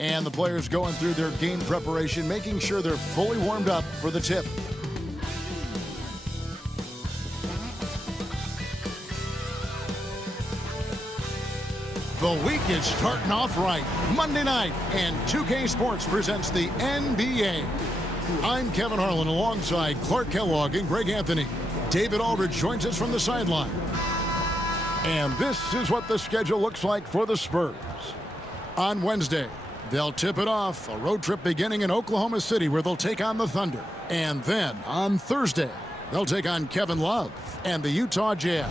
And the players going through their game preparation, making sure they're fully warmed up for the tip. The week is starting off right. Monday night, and 2K Sports presents the NBA. I'm Kevin Harlan alongside Clark Kellogg and Greg Anthony. David Aldridge joins us from the sideline. And this is what the schedule looks like for the Spurs. On Wednesday, they'll tip it off, a road trip beginning in Oklahoma City where they'll take on the Thunder. And then on Thursday, they'll take on Kevin Love and the Utah Jazz.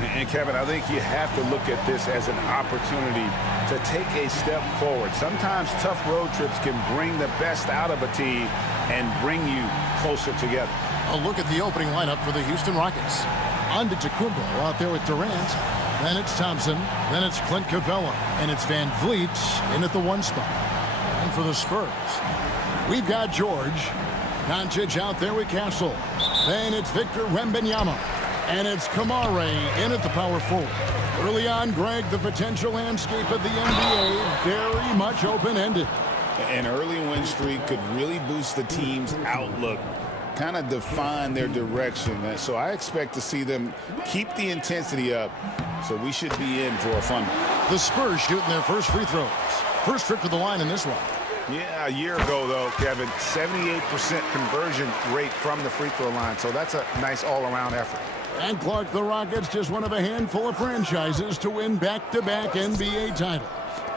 And Kevin, I think you have to look at this as an opportunity to take a step forward. Sometimes tough road trips can bring the best out of a team and bring you closer together. A look at the opening lineup for the Houston Rockets. Antetokounmpo out there with Durant. Then it's Thompson. Then it's Clint Capella. And it's Van Vliet in at the 1 spot. And for the Spurs, we've got George. Doncic out there with Castle. Then it's Victor Wembanyama. And it's Kamare in at the power forward. Early on, Greg, the potential landscape of the NBA very much open-ended. An early win streak could really boost the team's outlook, kind of define their direction. So I expect to see them keep the intensity up. So we should be in for a fun one. The Spurs shooting their first free throws. First trip to the line in this one. Yeah, a year ago, though, Kevin, 78% conversion rate from the free throw line. So that's a nice all-around effort. And Clark, the Rockets, just one of a handful of franchises to win back-to-back NBA titles.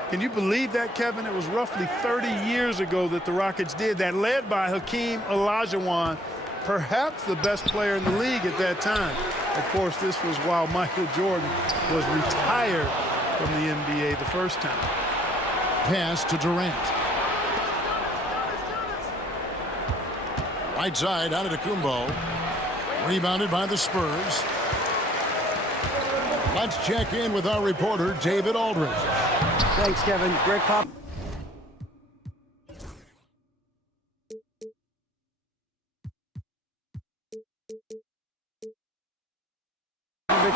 Can you believe that, Kevin? It was roughly 30 years ago that the Rockets did that, led by Hakeem Olajuwon, perhaps the best player in the league at that time. Of course, this was while Michael Jordan was retired from the NBA the first time. Pass to Durant. Right side, Antetokounmpo. Rebounded by the Spurs. Let's check in with our reporter, David Aldridge. Thanks, Kevin. Greg Pop.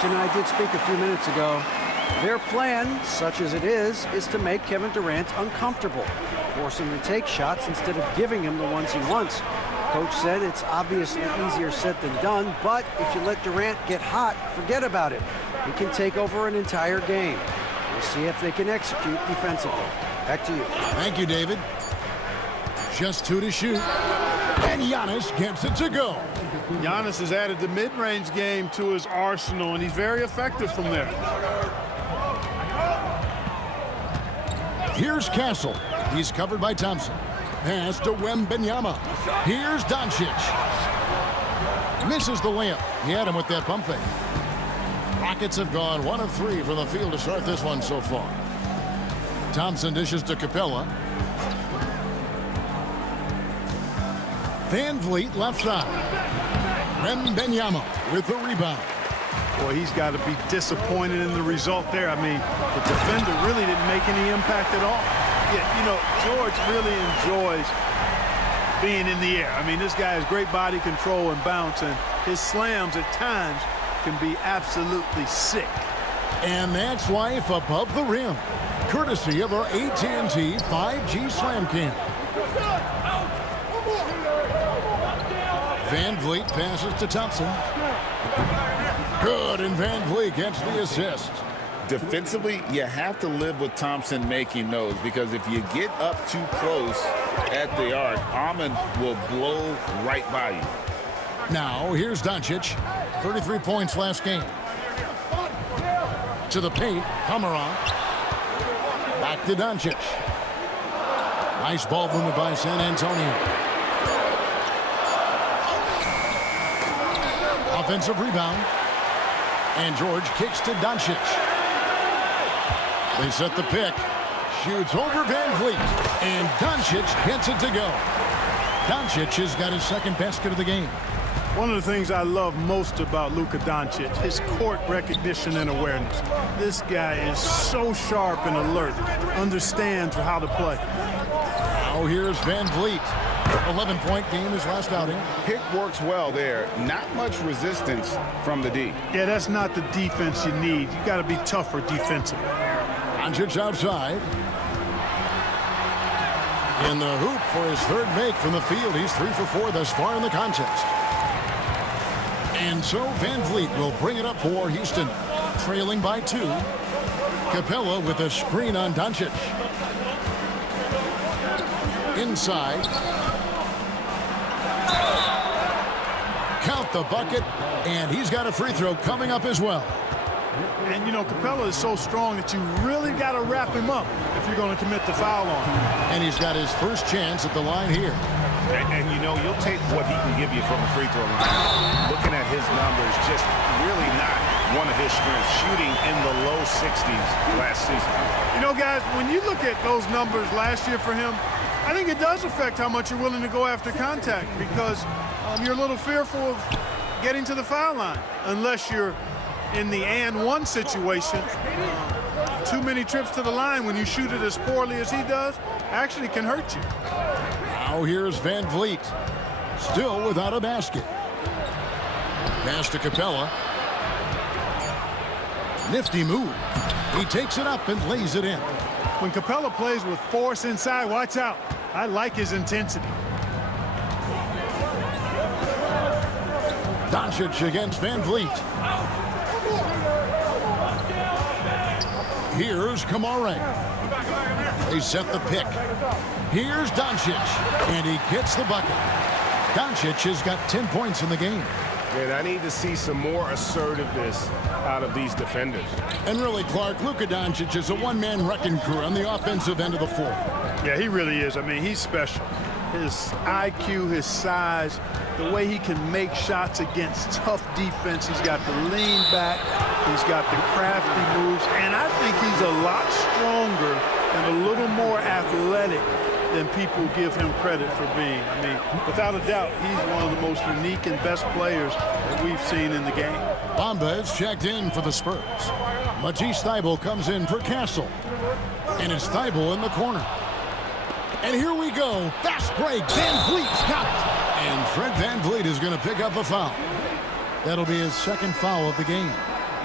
And I did speak a few minutes ago. Their plan, such as it is to make Kevin Durant uncomfortable, force him to take shots instead of giving him the ones he wants. Coach said it's obviously easier said than done, but if you let Durant get hot, forget about it. He can take over an entire game. We'll see if they can execute defensively. Back to you. Thank you, David. Just 2 to shoot. And Giannis gets it to go. Giannis has added the mid-range game to his arsenal, and he's very effective from there. Here's Castle. He's covered by Thompson. Pass to Wembanyama. Here's Doncic. Misses the layup. He had him with that pump fake. Rockets have gone 1 of 3 from the field to start this one so far. Thompson dishes to Capella. Van Vliet left side. Wembanyama with the rebound. Boy, he's got to be disappointed in the result there. I mean, the defender really didn't make any impact at all. Yeah, you know, George really enjoys being in the air. I mean, this guy has great body control and bounce, and his slams at times can be absolutely sick. And that's life above the rim, courtesy of our AT&T 5G Slam Cam. Van Vliet passes to Thompson. Good, and Van Vliet gets the assist. Defensively, you have to live with Thompson making those, because if you get up too close at the arc, Ahmed will blow right by you. Now, here's Doncic. 33 points last game. To the paint, Kamara. Back to Doncic. Nice ball movement by San Antonio. Offensive rebound. And George kicks to Doncic. They set the pick. Shoots over Van Vliet. And Doncic gets it to go. Doncic has got his second basket of the game. One of the things I love most about Luka Doncic, his court recognition and awareness. This guy is so sharp and alert, understands how to play. Now here's Van Vliet. 11-point game his last outing. Pick works well there. Not much resistance from the D. Yeah, that's not the defense you need. You got to be tougher defensively. Doncic outside. In the hoop for his third make from the field. He's 3 for 4 thus far in the contest. And so Van Vliet will bring it up for Houston, trailing by 2. Capella with a screen on Doncic. Inside. Count the bucket, and he's got a free throw coming up as well. And, you know, Capella is so strong that you really got to wrap him up if you're going to commit the foul on him. And he's got his first chance at the line here. And you know, you'll take what he can give you from the free throw line. Looking at his numbers, just really not one of his strengths, shooting in the low 60s last season. You know, guys, when you look at those numbers last year for him, I think it does affect how much you're willing to go after contact, because you're a little fearful of getting to the foul line unless you're in the and one situation. Too many trips to the line when you shoot it as poorly as he does actually can hurt you. Now here's Van Vliet, still without a basket. Pass to Capella. Nifty move. He takes it up and lays it in. When Capella plays with force inside, watch out. I like his intensity. Doncic against Van Vliet. Here's Kamare. They set the pick. Here's Doncic, and he gets the bucket. Doncic has got 10 points in the game. And I need to see some more assertiveness out of these defenders. And really, Clark, Luka Doncic is a one-man wrecking crew on the offensive end of the floor. Yeah, he really is. I mean, he's special. His IQ, his size, the way he can make shots against tough defense. He's got the lean back. He's got the crafty moves. And I think he's a lot stronger and a little more athletic than people give him credit for being. I mean, without a doubt, he's one of the most unique and best players that we've seen in the game. Bamba is checked in for the Spurs. Matisse Thybulle comes in for Castle. And it's Thybulle in the corner. And here we go. Fast break. Van Vliet's got it. And Fred Van Vliet is going to pick up a foul. That'll be his second foul of the game.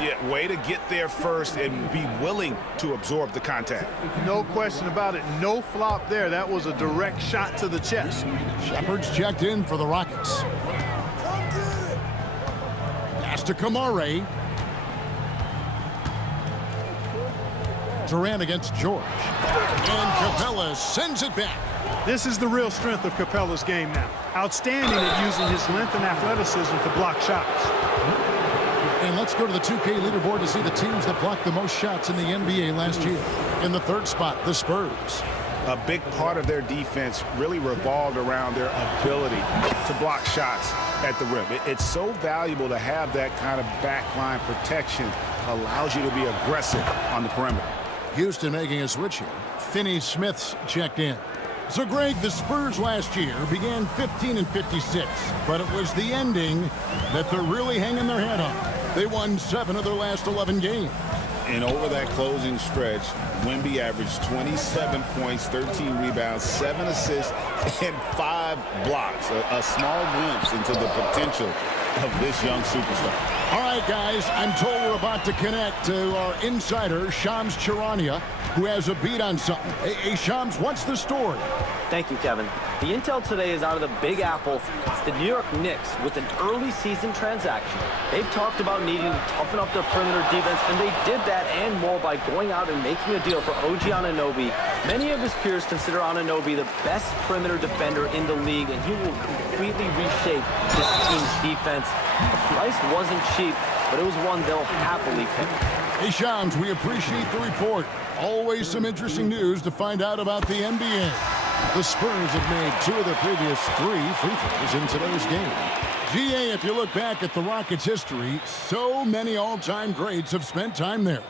Yeah, way to get there first and be willing to absorb the contact. No question about it. No flop there. That was a direct shot to the chest. Shepard's checked in for the Rockets. Pass to Kamare. Durant against George. And Capella sends it back. This is the real strength of Capella's game now. Outstanding at using his length and athleticism to block shots. And let's go to the 2K leaderboard to see the teams that blocked the most shots in the NBA last year. In the third spot, the Spurs. A big part of their defense really revolved around their ability to block shots at the rim. It's so valuable to have that kind of backline protection. Allows you to be aggressive on the perimeter. Houston making a switch here. Finney-Smith's checked in. So, Greg, the Spurs last year began 15-56, but it was the ending that they're really hanging their head on. They won 7 of their last 11 games. And over that closing stretch, Wemby averaged 27 points, 13 rebounds, 7 assists, and 5 blocks. A small glimpse into the potential of this young superstar. All right, guys, I'm told we're about to connect to our insider, Shams Charania, who has a beat on something. Hey, Shams, what's the story? Thank you, Kevin. The intel today is out of the Big Apple. It's the New York Knicks with an early season transaction. They've talked about needing to toughen up their perimeter defense, and they did that and more by going out and making a deal for OG Anunoby. Many of his peers consider Anunoby the best perimeter defender in the league, and he will completely reshape this team's defense. The price wasn't cheap, but it was one they'll happily pay. Hey, Shams, we appreciate the report. Always some interesting news to find out about the NBA. The Spurs have made 2 of the previous 3 free throws in today's game. GA, if you look back at the Rockets' history, so many all-time greats have spent time there.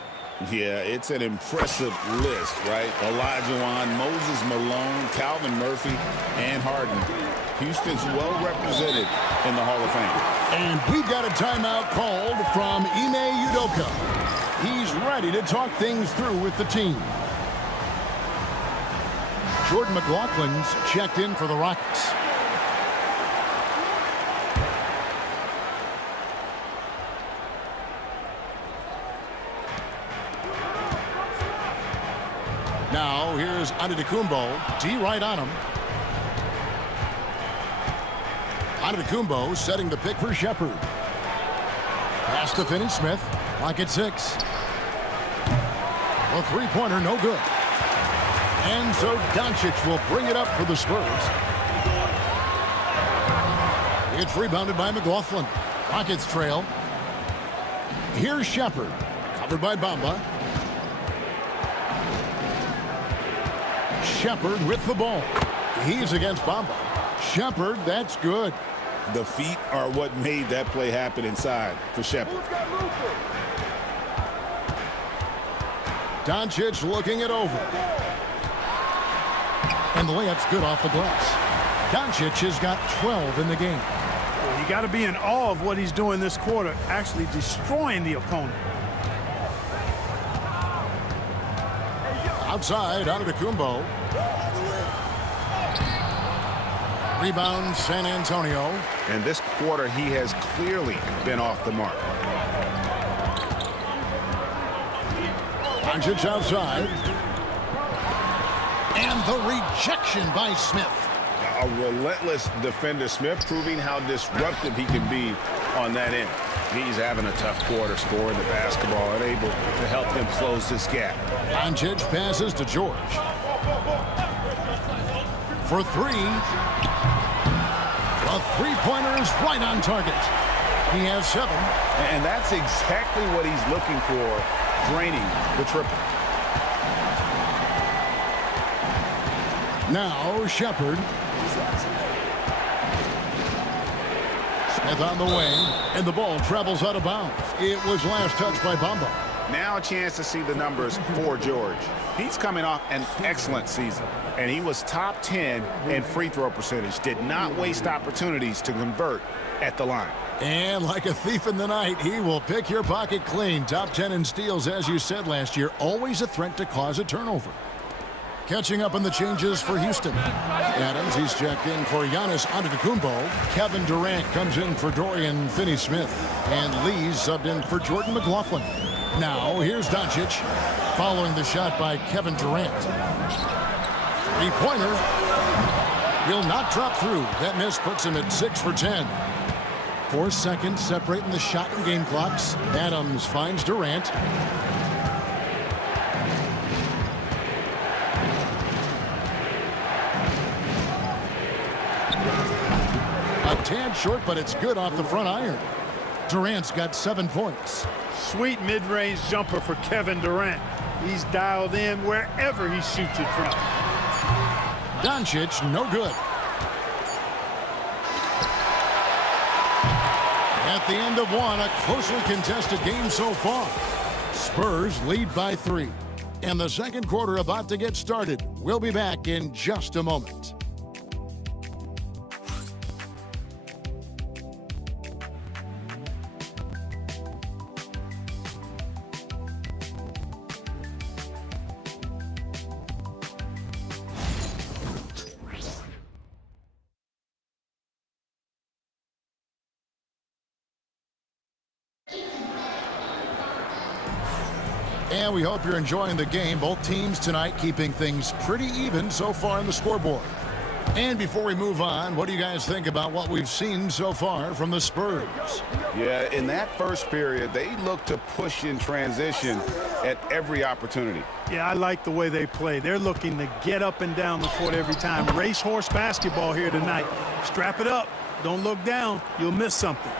Yeah, it's an impressive list, right? Olajuwon, Moses Malone, Calvin Murphy, and Harden. Houston's well represented in the Hall of Fame. And we've got a timeout called from Ime Udoka. He's ready to talk things through with the team. Jordan McLaughlin's checked in for the Rockets. Now here's Giannis Antetokounmpo. D right on him. Antetokounmpo setting the pick for Shepherd. Pass to Finney-Smith. Clock at 6. A three-pointer, no good. And so Doncic will bring it up for the Spurs. It's rebounded by McLaughlin. Rockets trail. Here's Shepherd. Covered by Bamba. Shepherd with the ball. He's against Bamba. Shepherd, that's good. The feet are what made that play happen inside for Shepherd. Doncic looking it over. And the layup's good off the glass. Doncic has got 12 in the game. You got to be in awe of what he's doing this quarter, actually destroying the opponent. Outside, Antetokounmpo. Rebound, San Antonio. And this quarter, he has clearly been off the mark. Doncic outside. And the rejection by Smith. A relentless defender. Smith proving how disruptive he can be on that end. He's having a tough quarter, scoring the basketball and able to help them close this gap. Doncic passes to George. For three. A three-pointer is right on target. He has 7. And that's exactly what he's looking for, draining the triple. Now Shepherd. Smith on the way, and the ball travels out of bounds. It was last touched by Bamba. Now a chance to see the numbers for George. He's coming off an excellent season, and he was top 10 in free throw percentage. Did not waste opportunities to convert at the line. And like a thief in the night, he will pick your pocket clean. Top 10 in steals, as you said last year, always a threat to cause a turnover. Catching up on the changes for Houston. Adams, he's checked in for Giannis Antetokounmpo. Kevin Durant comes in for Dorian Finney-Smith. And Lee's subbed in for Jordan McLaughlin. Now, here's Doncic, following the shot by Kevin Durant. Three-pointer. Will not drop through. That miss puts him at 6 for 10. 4 seconds separating the shot and game clocks. Adams finds Durant. A tad short, but it's good off the front iron. Durant's got 7 points. Sweet mid-range jumper for Kevin Durant. He's dialed in wherever he shoots it from. Doncic, no good. At the end of one, a closely contested game so far. Spurs lead by 3. And the second quarter about to get started. We'll be back in just a moment. And we hope you're enjoying the game. Both teams tonight keeping things pretty even so far on the scoreboard. And before we move on, what do you guys think about what we've seen so far from the Spurs? Yeah, in that first period, they looked to push in transition at every opportunity. Yeah, I like the way they play. They're looking to get up and down the court every time. Racehorse basketball here tonight. Strap it up. Don't look down. You'll miss something.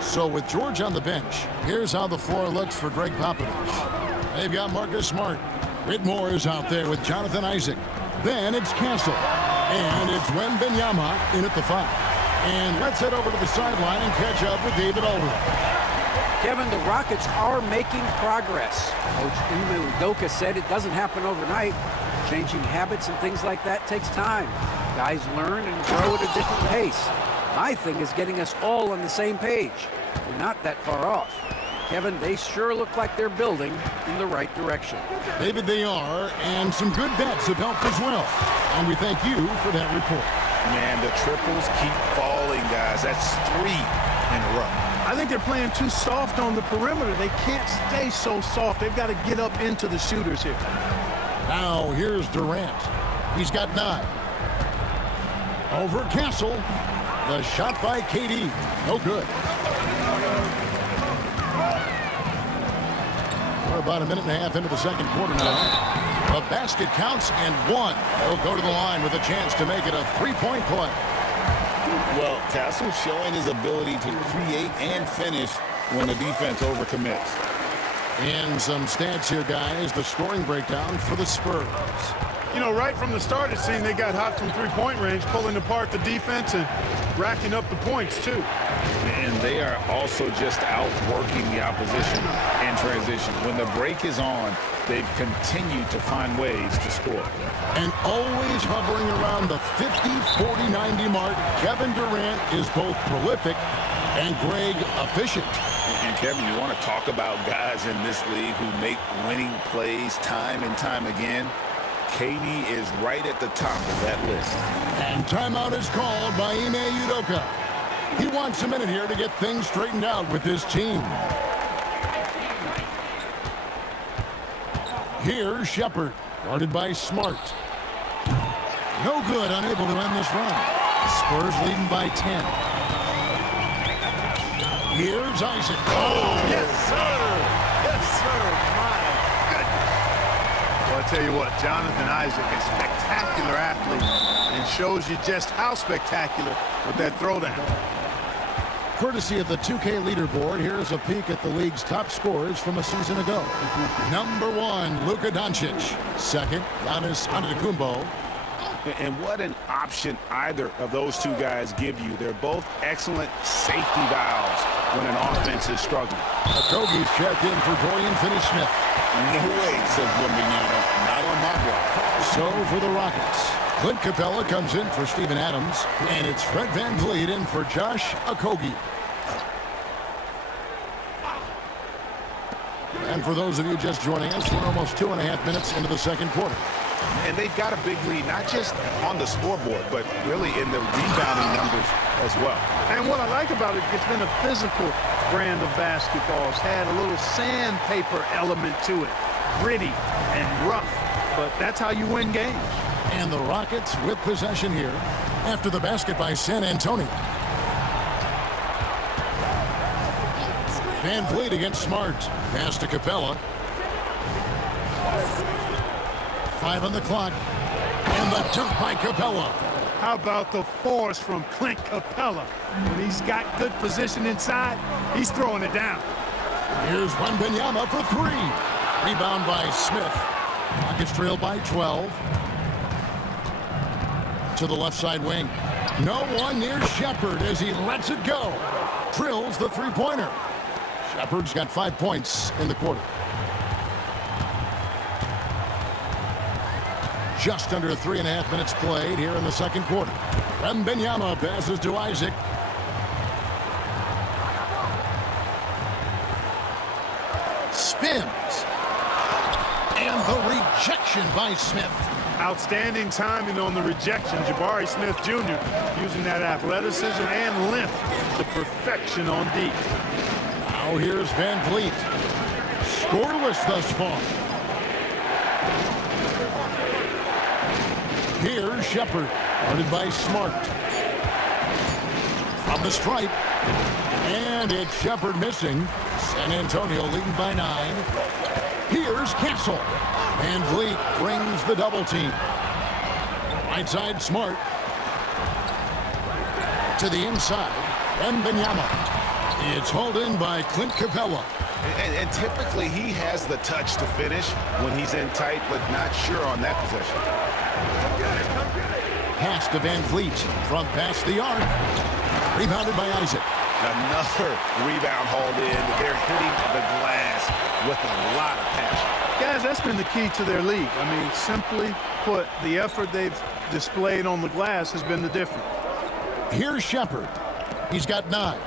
So with George on the bench, here's how the floor looks for Greg Popovich. They've got Marcus Smart. Whitmore is out there with Jonathan Isaac. Then it's Castle. And it's Wembanyama in at the 5. And let's head over to the sideline and catch up with David Aldridge. Kevin, the Rockets are making progress. Coach Ime Udoka said it doesn't happen overnight. Changing habits and things like that takes time. Guys learn and grow at a different pace. My thing is getting us all on the same page. We're not that far off. Kevin, they sure look like they're building in the right direction. David, they are, and some good vets have helped as well. And we thank you for that report. Man, the triples keep falling, guys. That's 3 in a row. I think they're playing too soft on the perimeter. They can't stay so soft. They've got to get up into the shooters here. Now here's Durant. He's got 9. Over Castle. The shot by KD. No good. We're about a minute and a half into the second quarter now. The basket counts and 1. He'll go to the line with a chance to make it a 3-point play. Well, Castle showing his ability to create and finish when the defense overcommits. And some stats here, guys. The scoring breakdown for the Spurs. You know, right from the start, it seemed they got hot from three-point range, pulling apart the defense and racking up the points, too. And they are also just outworking the opposition in transition. When the break is on, they've continued to find ways to score. And always hovering around the 50, 40, 90 mark, Kevin Durant is both prolific and, Greg, efficient. And Kevin, you want to talk about guys in this league who make winning plays time and time again? KD is right at the top of that list. And timeout is called by Ime Udoka. He wants a minute here to get things straightened out with his team. Here's Shepard, guarded by Smart. No good, unable to end this run. Spurs leading by 10. Here's Isaac. Oh, Yes, sir. Yes, sir. My goodness. Well, I tell you what, Jonathan Isaac is a spectacular athlete and shows you just how spectacular with that throwdown. Courtesy of the 2K leaderboard, here's a peek at the league's top scorers from a season ago. Number 1, Luka Doncic. Second, Giannis Antetokounmpo. And what an option either of those two guys give you. They're both excellent safety valves when an offense is struggling. Okogie's checked in for Dorian Finney-Smith. No way, says Wembanyama. Not on my block. So for the Rockets, Clint Capella comes in for Steven Adams, and it's Fred VanVleet in for Josh Okogie. And for those of you just joining us, we're almost 2.5 minutes into the second quarter. And they've got a big lead, not just on the scoreboard, but really in the rebounding numbers as well. And what I like about it, it's been a physical brand of basketball. It's had a little sandpaper element to it. Gritty and rough, but that's how you win games. And the Rockets with possession here after the basket by San Antonio. VanVleet against Smart. Pass to Capella. 5 on the clock. And the dunk by Capella. How about the force from Clint Capella? When he's got good position inside, he's throwing it down. Here's Wembanyama for 3. Rebound by Smith. Rockets trail by 12. To the left side wing. No one near Shepard as he lets it go. Drills the three-pointer. Shepard's got 5 points in the quarter. Just under 3.5 minutes played here in the second quarter. Wembanyama passes to Isaac. Spins. And the rejection by Smith. Outstanding timing on the rejection. Jabari Smith Jr. using that athleticism and length to perfection on D. Now here's VanVleet. Scoreless thus far. Here's Shepard, guarded by Smart. From the stripe. And it's Shepard missing. San Antonio leading by 9. Here's Castle. VanVleet brings the double team. Right side, Smart. To the inside, Wembanyama. It's hauled in by Clint Capella. And typically he has the touch to finish when he's in tight, but not sure on that possession. Pass to VanVleet from past the arc. Rebounded by Isaac. Another rebound hauled in. They're hitting the glass with a lot of passion. Guys, that's been the key to their league. I mean, simply put, the effort they've displayed on the glass has been the difference. Here's Shepard. He's got 9.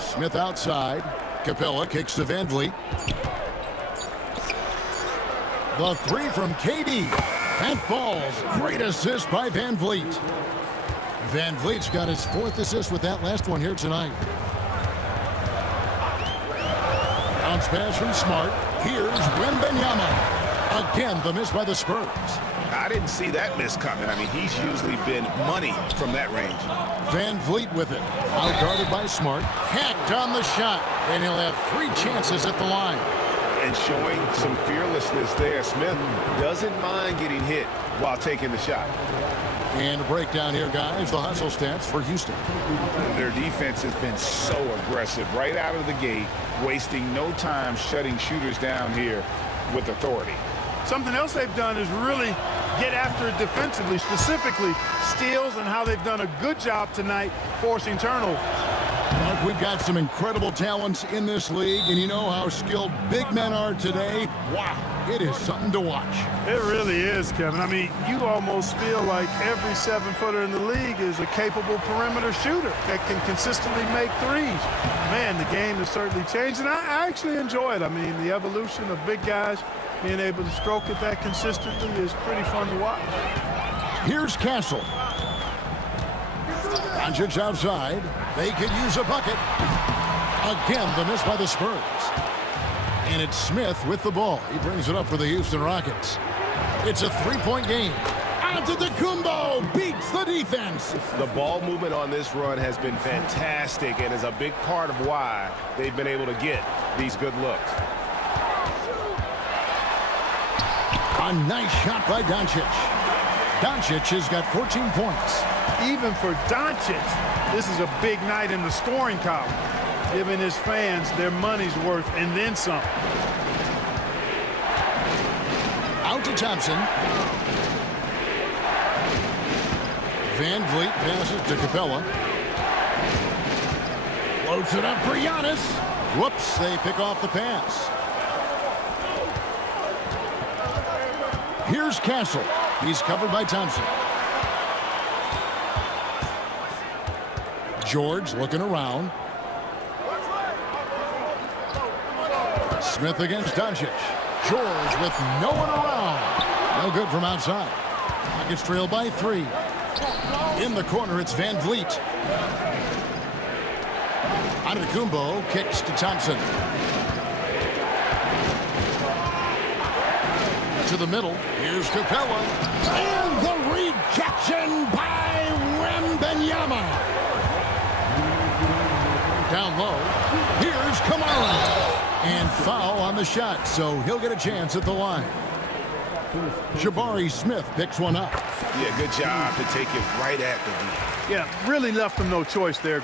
Smith outside. Capella kicks to VanVleet. The 3 from KD. That falls. Great assist by VanVleet. VanVleet's got his 4th assist with that last one here tonight. Bounce pass from Smart. Here's Wembanyama. Again, the miss by the Spurs. I didn't see that miss coming. I mean, he's usually been money from that range. Van Vliet with it. Out guarded by Smart. Hacked on the shot. And he'll have 3 chances at the line. And showing some fearlessness there. Smith doesn't mind getting hit while taking the shot. And a breakdown here, guys. The hustle stats for Houston. Their defense has been so aggressive right out of the gate, wasting no time shutting shooters down here with authority. Something else they've done is really get after it defensively, specifically steals, and how they've done a good job tonight forcing turnovers. Mark, we've got some incredible talents in this league, and you know how skilled big men are today. Wow, it is something to watch. It really is, Kevin. I mean, you almost feel like every 7-footer in the league is a capable perimeter shooter that can consistently make threes. Man, the game has certainly changed, and I actually enjoy it. I mean, the evolution of big guys being able to stroke it that consistently is pretty fun to watch. Here's Castle. Doncic outside. They could use a bucket. Again, the miss by the Spurs. And it's Smith with the ball. He brings it up for the Houston Rockets. It's a 3-point game. Antetokounmpo beats the defense. The ball movement on this run has been fantastic and is a big part of why they've been able to get these good looks. A nice shot by Doncic. Doncic has got 14 points. Even for Doncic, this is a big night in the scoring column, giving his fans their money's worth and then some. Out to Thompson. Van Vliet passes to Capella. Floats it up for Giannis. Whoops, they pick off the pass. Here's Castle. He's covered by Thompson. George looking around. Smith against Doncic. George with no one around. No good from outside. Rockets trail by 3. In the corner, it's Van Vliet. Antetokounmpo kicks to Thompson. To the middle. Here's Capella. And the rejection by Wembanyama. Down low. Here's Kamara. And foul on the shot, so he'll get a chance at the line. Jabari Smith picks one up. Yeah, good job to take it right at the D. Yeah, really left him no choice there.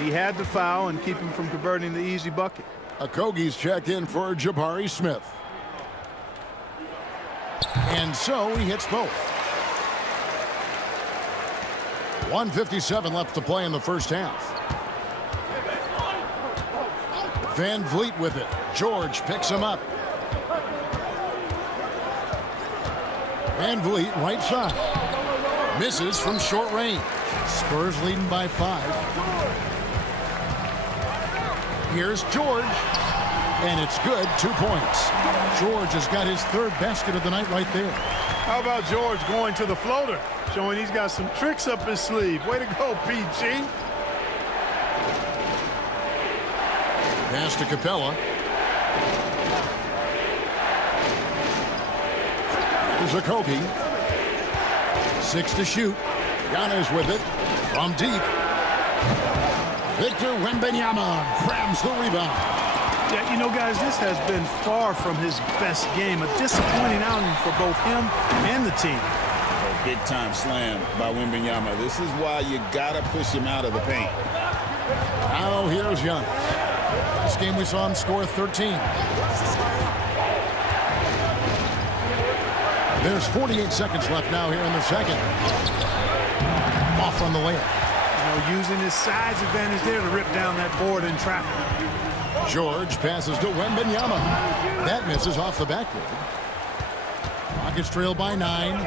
He had the foul and keep him from converting the easy bucket. Okogie's checked in for Jabari Smith. And so he hits both. 1:57 left to play in the first half. Van Vliet with it. George picks him up. Van Vliet right side. Misses from short range. Spurs leading by 5. Here's George. And it's good. 2 points. George has got his 3rd basket of the night right there. How about George going to the floater, showing he's got some tricks up his sleeve. Way to go, PG. Pass to Capella. Here's Okogie. 6 to shoot. Giannis with it from deep. Victor Wembanyama grabs the rebound. Yeah, you know, guys, this has been far from his best game. A disappointing outing for both him and the team. Big-time slam by Wembanyama. This is why you got to push him out of the paint. Now here's Giannis. This game we saw him score 13. There's 48 seconds left now here in the second. Off on the layup. You know, using his size advantage there to rip down that board in traffic. George passes to Wembanyama. That misses off the backboard. Rockets trail by 9.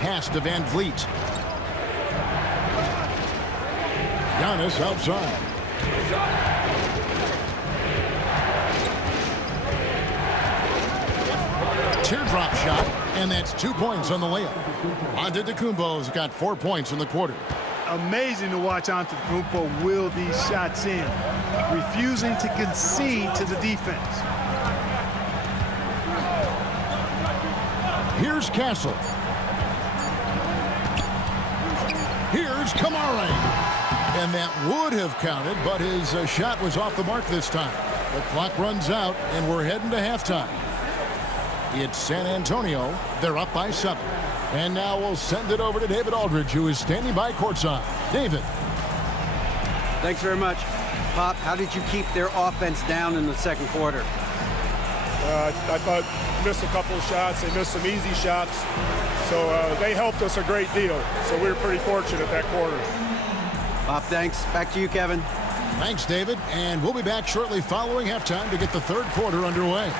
Pass to Van Vliet. Giannis outside. Teardrop shot, and that's 2 points on the layup. Antetokounmpo's got 4 points in the quarter. amazing to watch Antetokounmpo will these shots in, refusing to concede to the defense. Here's Castle. Here's Kamara. And that would have counted, but his shot was off the mark this time. The clock runs out, and we're heading to halftime. It's San Antonio. They're up by 7. And now we'll send it over to David Aldridge, who is standing by courtside. David. Thanks very much. Pop, how did you keep their offense down in the second quarter? I thought missed a couple of shots. They missed some easy shots. So they helped us a great deal. So we were pretty fortunate that quarter. Pop, thanks. Back to you, Kevin. Thanks, David. And we'll be back shortly following halftime to get the third quarter underway.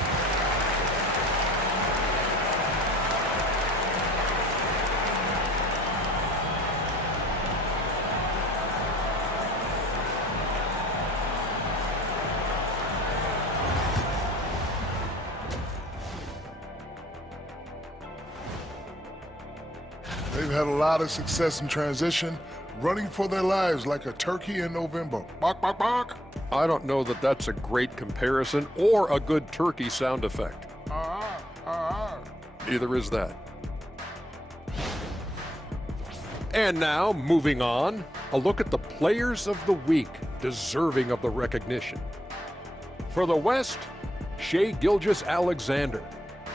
They've had a lot of success in transition, running for their lives like a turkey in November. Bark, bark, bark. I don't know that that's a great comparison or a good turkey sound effect. Either is that. And now, moving on, a look at the players of the week deserving of the recognition. For the West, Shai Gilgeous-Alexander.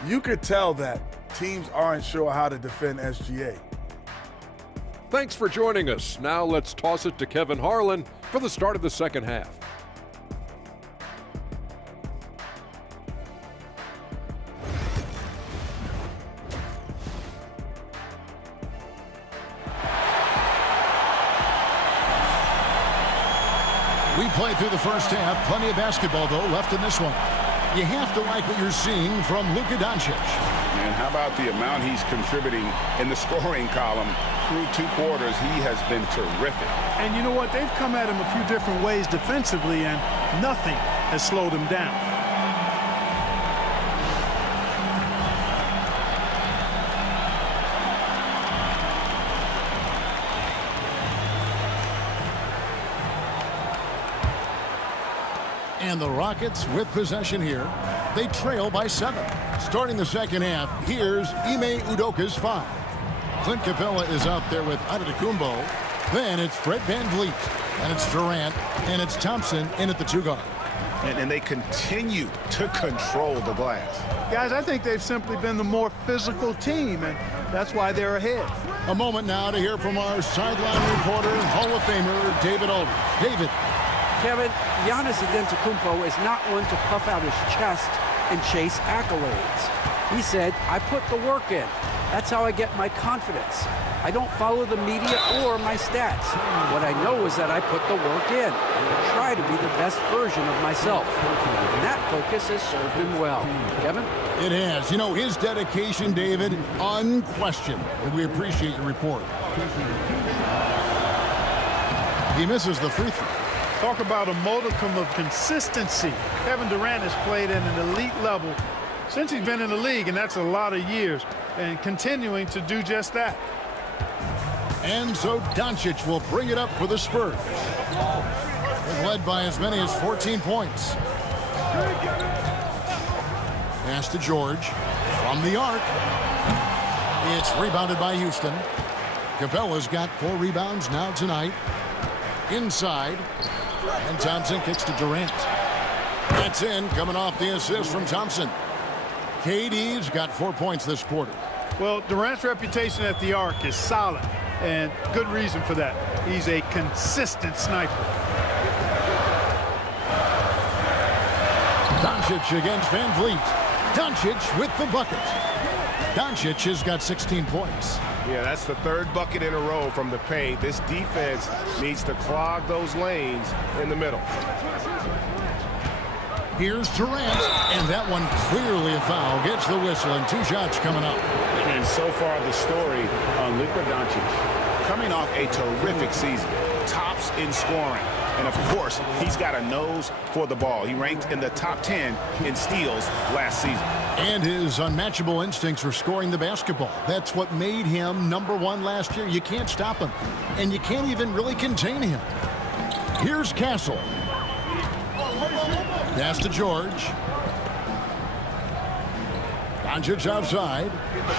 You could tell that teams aren't sure how to defend SGA. Thanks for joining us. Now let's toss it to Kevin Harlan for the start of the second half. We played through the first half. Plenty of basketball, though, left in this one. You have to like what you're seeing from Luka Doncic. And how about the amount he's contributing in the scoring column through 2 quarters? He has been terrific. And you know what? They've come at him a few different ways defensively, and nothing has slowed him down. And the Rockets with possession here. They trail by 7. Starting the second half, here's Ime Udoka's 5. Clint Capella is out there with Antetokounmpo. Then it's Fred VanVleet. And it's Durant. And it's Thompson in at the 2 guard. And they continue to control the glass. Guys, I think they've simply been the more physical team, and that's why they're ahead. A moment now to hear from our sideline reporter, Hall of Famer David Aldridge. David. Kevin, Giannis Antetokounmpo is not one to puff out his chest and chase accolades. He said, I put the work in. That's how I get my confidence. I don't follow the media or my stats. What I know is that I put the work in, and I try to be the best version of myself. And that focus has served him well. Kevin? It has. You know, his dedication, David, unquestioned. And we appreciate your report. He misses the free throw. Talk about a modicum of consistency. Kevin Durant has played at an elite level since he's been in the league, and that's a lot of years, and continuing to do just that. And so Doncic will bring it up for the Spurs. They've led by as many as 14 points. Pass to George from the arc. It's rebounded by Houston. Capella's got 4 rebounds now tonight. Inside. And Thompson kicks to Durant. That's in, coming off the assist from Thompson. KD's got 4 points this quarter. Well, Durant's reputation at the arc is solid, and good reason for that. He's a consistent sniper. Doncic against VanVleet. Doncic with the bucket. Doncic has got 16 points. Yeah, that's the 3rd bucket in a row from the paint. This defense needs to clog those lanes in the middle. Here's Durant, and that one clearly a foul. Gets the whistle, and 2 shots coming up. And so far the story on Luka Doncic. coming off a terrific season. Tops in scoring. And, of course, he's got a nose for the ball. He ranked in the top 10 in steals last season. And his unmatchable instincts for scoring the basketball. That's what made him #1 last year. You can't stop him. And you can't even really contain him. Here's Castle. Pass to George. Doncic outside.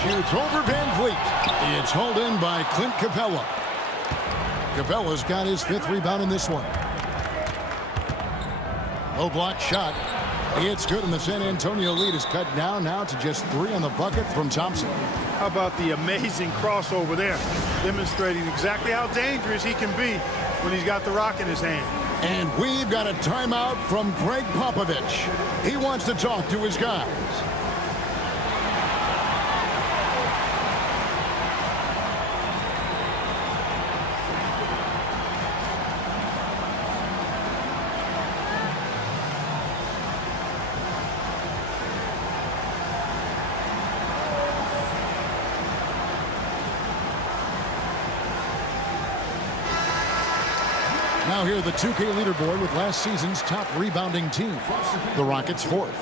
Shoots over Van Vliet. It's hauled in by Clint Capella. Capella's got his 5th rebound in this one. Low block shot. It's good, and the San Antonio lead is cut down now to just 3 on the bucket from Thompson. How about the amazing crossover there, demonstrating exactly how dangerous he can be when he's got the rock in his hand. And we've got a timeout from Greg Popovich. He wants to talk to his guys. Now here the 2K leaderboard with last season's top rebounding team. The Rockets 4th.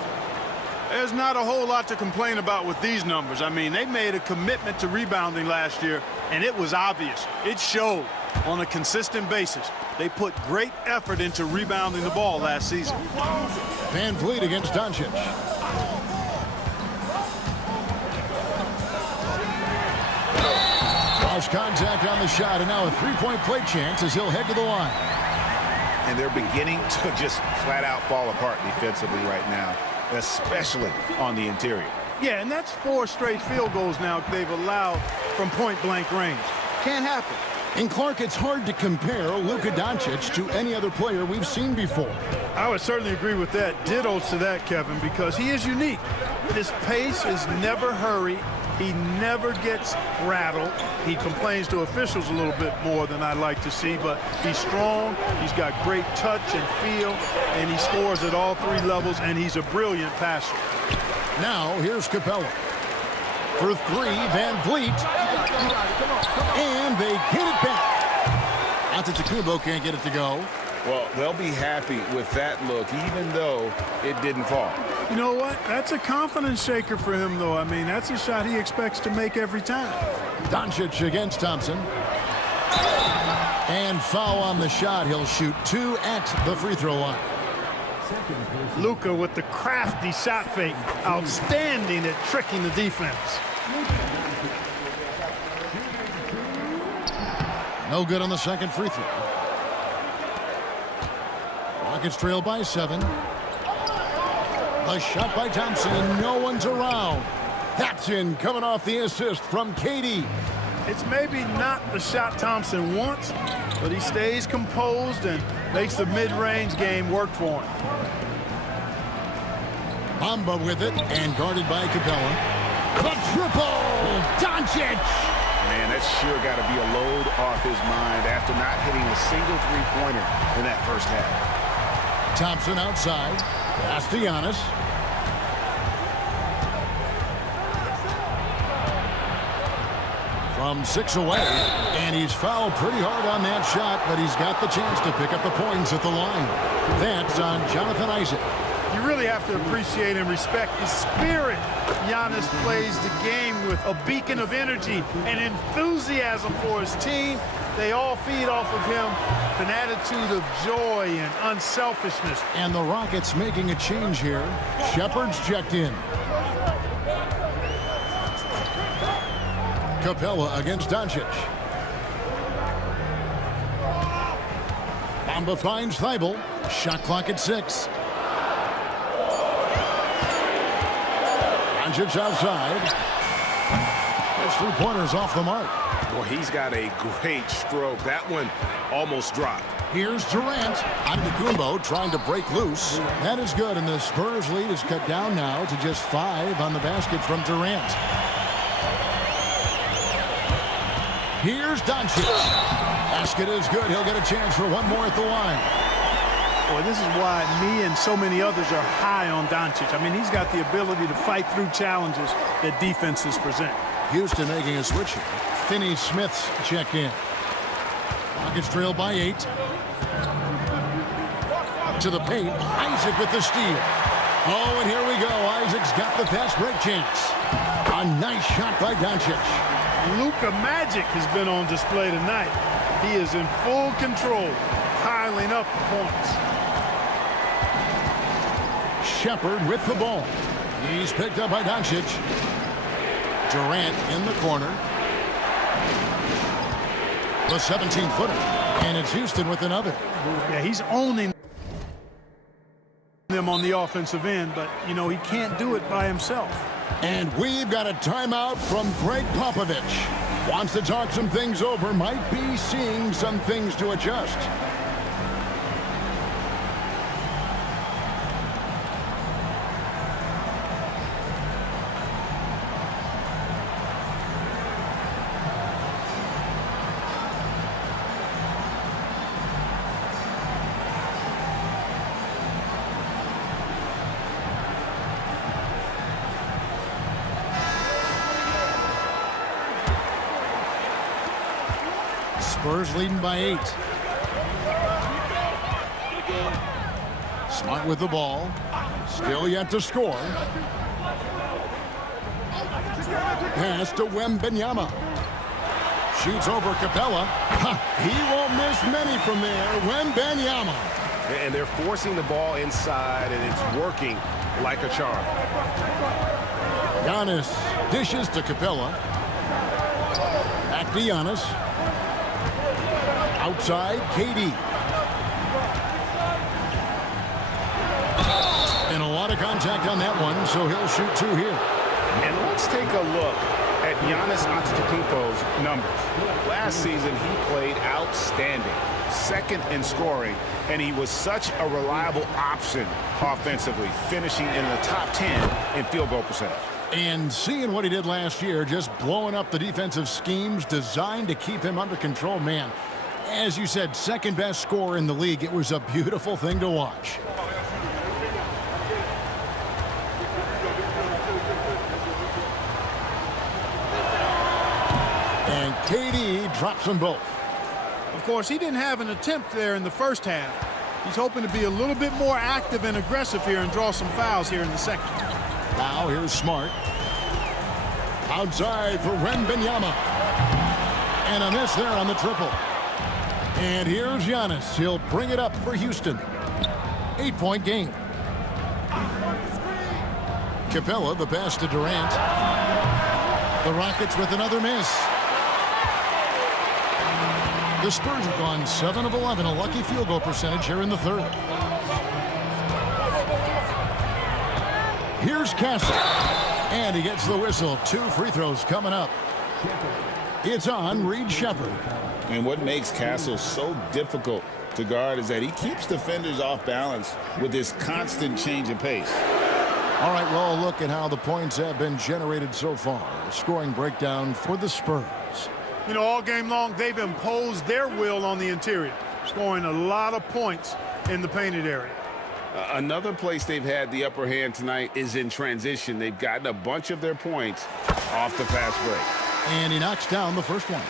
There's not a whole lot to complain about with these numbers. I mean, they made a commitment to rebounding last year, and it was obvious. It showed on a consistent basis. They put great effort into rebounding the ball last season. Van Vliet against Doncic. Lost contact on the shot, and now a three-point play chance as he'll head to the line. And they're beginning to just flat out fall apart defensively right now, especially on the interior. Yeah, and that's 4 straight field goals now they've allowed from point-blank range. Can't happen. And Clark, it's hard to compare Luka Doncic to any other player we've seen before. I would certainly agree with that. Ditto to that, Kevin, because he is unique. His pace is never hurried. He never gets rattled. He complains to officials a little bit more than I'd like to see, but he's strong, he's got great touch and feel, and he scores at all 3 levels, and he's a brilliant passer. Now, here's Capella. For 3, Van Vliet. And they get it back. Antetokounmpo can't get it to go. Well, they'll be happy with that look, even though it didn't fall. You know what? That's a confidence shaker for him, though. I mean, that's a shot he expects to make every time. Doncic against Thompson. And foul on the shot. He'll shoot 2 at the free throw line. Luka with the crafty shot fake. Outstanding at tricking the defense. No good on the second free throw. Rockets trail by 7. A shot by Thompson, and no one's around. That's in, coming off the assist from KD. It's maybe not the shot Thompson wants, but he stays composed and makes the mid-range game work for him. Bamba with it, and guarded by Capella. The triple! Doncic! Man, that's sure got to be a load off his mind after not hitting a single three-pointer in that first half. Thompson outside. Pass to Giannis. From 6 away, and he's fouled pretty hard on that shot, but he's got the chance to pick up the points at the line. That's on Jonathan Isaac. You really have to appreciate and respect the spirit Giannis plays the game with, a beacon of energy and enthusiasm for his team. They all feed off of him, an attitude of joy and unselfishness. And the Rockets making a change here. Shepard's checked in. Capella against Doncic. Bamba finds Thibault. Shot clock at 6. Doncic outside. His three-pointer's off the mark. Well, he's got a great stroke. That one almost dropped. Here's Durant. Antetokounmpo trying to break loose. That is good, and the Spurs lead is cut down now to just 5 on the basket from Durant. Here's Doncic. Basket is good. He'll get a chance for one more at the line. Boy, this is why me and so many others are high on Doncic. I mean, he's got the ability to fight through challenges that defenses present. Houston making a switch here. Finney-Smith's check in. Rockets trail by 8. To the paint. Isaac with the steal. Oh, and here we go. Isaac's got the fast break chance. A nice shot by Doncic. Luka Magic has been on display tonight. He is in full control, piling up the points. Shepard with the ball. He's picked up by Doncic. Durant in the corner. The 17-footer. And it's Houston with another. Yeah, he's owning them on the offensive end, but, you know, he can't do it by himself. And we've got a timeout from Greg Popovich. Wants to talk some things over. Might be seeing some things to adjust. Spurs leading by 8. Smart with the ball. Still yet to score. Pass to Wembanyama. Shoots over Capella. He won't miss many from there. Wembanyama. And they're forcing the ball inside, and it's working like a charm. Giannis dishes to Capella. Back to Giannis. Outside, KD. And a lot of contact on that one, so he'll shoot 2 here. And let's take a look at Giannis Antetokounmpo's numbers. Last season, he played outstanding. Second in scoring, and he was such a reliable option offensively, finishing in the top 10 in field goal percentage. And seeing what he did last year, just blowing up the defensive schemes designed to keep him under control, man. As you said, second best scorer in the league. It was a beautiful thing to watch. And KD drops them both. Of course, he didn't have an attempt there in the first half. He's hoping to be a little bit more active and aggressive here and draw some fouls here in the second. Now here's Smart. Outside for Wembanyama. And a miss there on the triple. And here's Giannis. He'll bring it up for Houston. 8-point game. Capella, the pass to Durant. The Rockets with another miss. The Spurs have gone 7 of 11, a lucky field goal percentage here in the third. Here's Castle. And he gets the whistle. 2 free throws coming up. It's on Reed Shepard. And what makes Castle so difficult to guard is that he keeps defenders off balance with his constant change of pace. All right, well, look at how the points have been generated so far. A scoring breakdown for the Spurs. You know, all game long, they've imposed their will on the interior, scoring a lot of points in the painted area. Another place they've had the upper hand tonight is in transition. They've gotten a bunch of their points off the fast break. And he knocks down the first one.